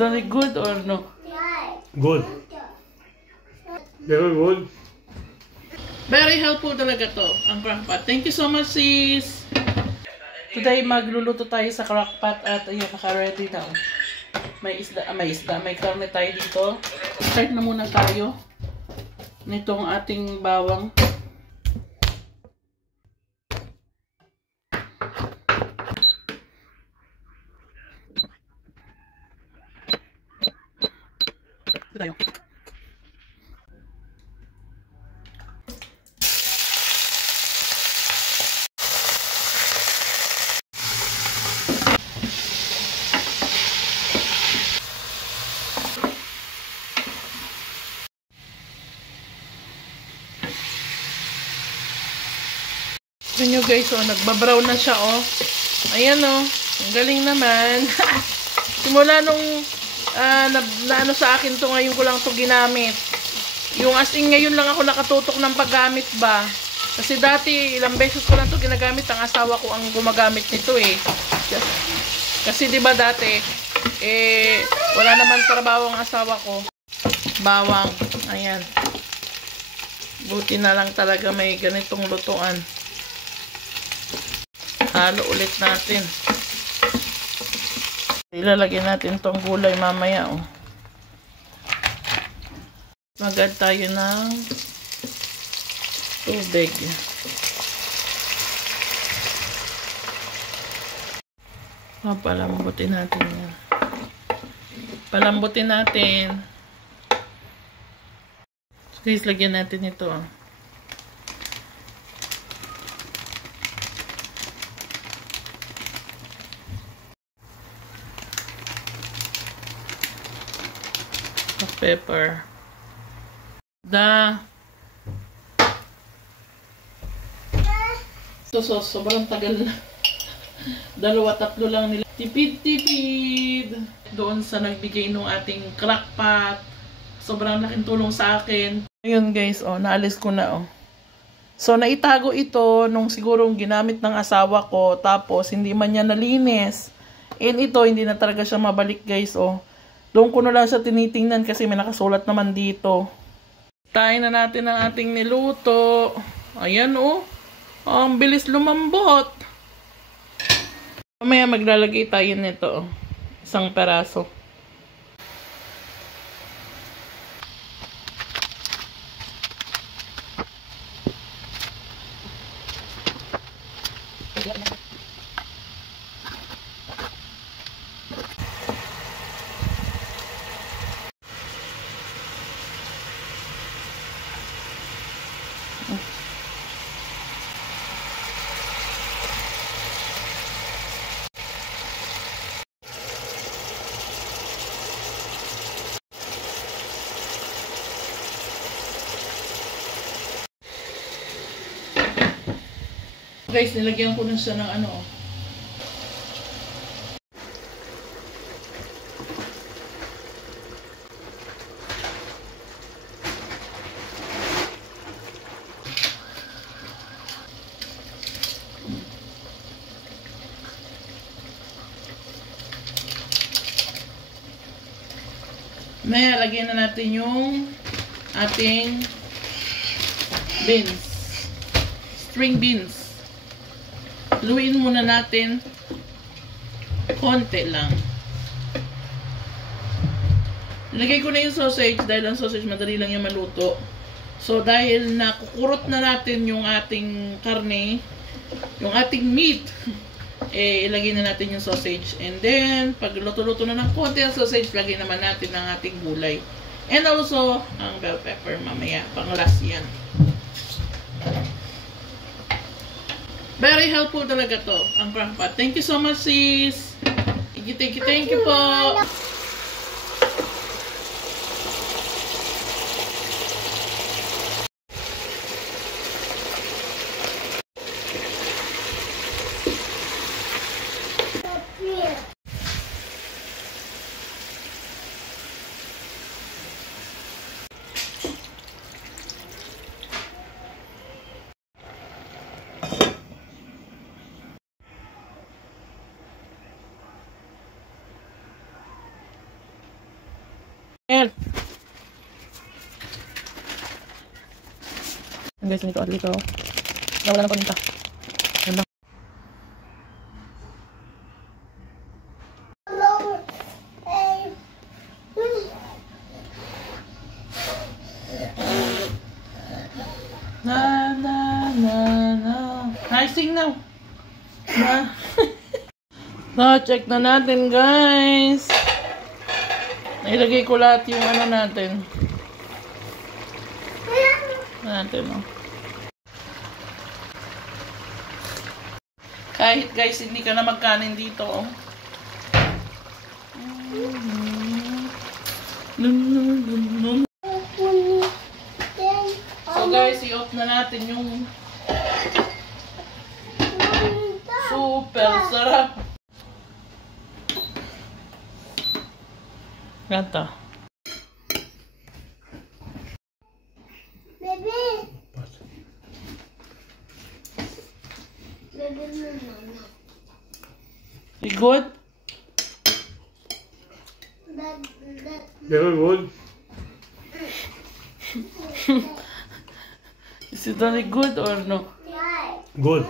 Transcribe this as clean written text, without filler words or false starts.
Very good or no? Good. Very good. Very helpful talaga to, ang crockpot. Thank you so much, sis. Today, magluluto tayo sa crockpot at ayun, naka-ready na. May isda, may karne tayo dito. Start na muna tayo nitong ating bawang. Ito tayo. Tignan nyo guys, oh, nagbabrown na siya, oh. Ayan, oh. Ang galing naman. Simula nung ano sa akin to, ngayon ko lang to ginamit. Yung as in, ngayon lang ako nakatutok ng paggamit ba. Kasi dati, ilang beses ko lang to ginagamit. Ang asawa ko ang gumagamit nito, eh. Kasi diba dati, wala naman trabaho ang asawa ko. Bawang. Ayan. Buti na lang talaga may ganitong lutuan. Halo ulit natin. Ilalagyan natin tong gulay mamaya, oh. Mag-add tayo ng tubig. Palambutin natin yan. Palambutin natin. Please, lagyan natin ito, oh. Pepper. So, sobrang tagal na. 2-3 lang nila. Tipid-tipid. Doon sa nagbigay nung ating crockpot. Sobrang laking tulong sa akin. Ayun guys, oh, naalis ko na, oh. So, naitago ito nung sigurong ginamit ng asawa ko. Tapos, hindi man niya nalinis. And ito, hindi na talaga siya mabalik guys, oh. Doon ko na lang siya tinitingnan kasi may nakasulat naman dito. Tayin na natin ang ating niluto. Ayan, oh. Ang bilis lumambot. Mamaya maglalagay tayo nito, oh. Isang peraso. Guys, nilagyan ko na siya ng ano, oh. May lagyan na natin yung ating beans. String beans. Luin muna natin konti lang. Lagay ko na yung sausage dahil ang sausage madali lang yung maluto. So dahil nakukurot na natin yung ating karne, yung ating meat, ilagay na natin yung sausage. And then pag luto-luto na ng konti ang sausage, lagay naman natin ang ating gulay. And also ang bell pepper mamaya, pang-last yan. Very helpful talaga to, ang crockpot. Thank you so much, sis. Thank you po. Guys, nito at dito. Nawala ng paminta. Ganda. Na na na na. Hi, sing now. Na. So, check na natin, guys. Nailagay ko lahat yung ano natin. Oh. Kahit guys, hindi ka na magkanin dito, oh. So guys, i-off na natin yung super sarap. Ganto. Baby. Baby, no. You good? Very good. Is it only good or no? Good.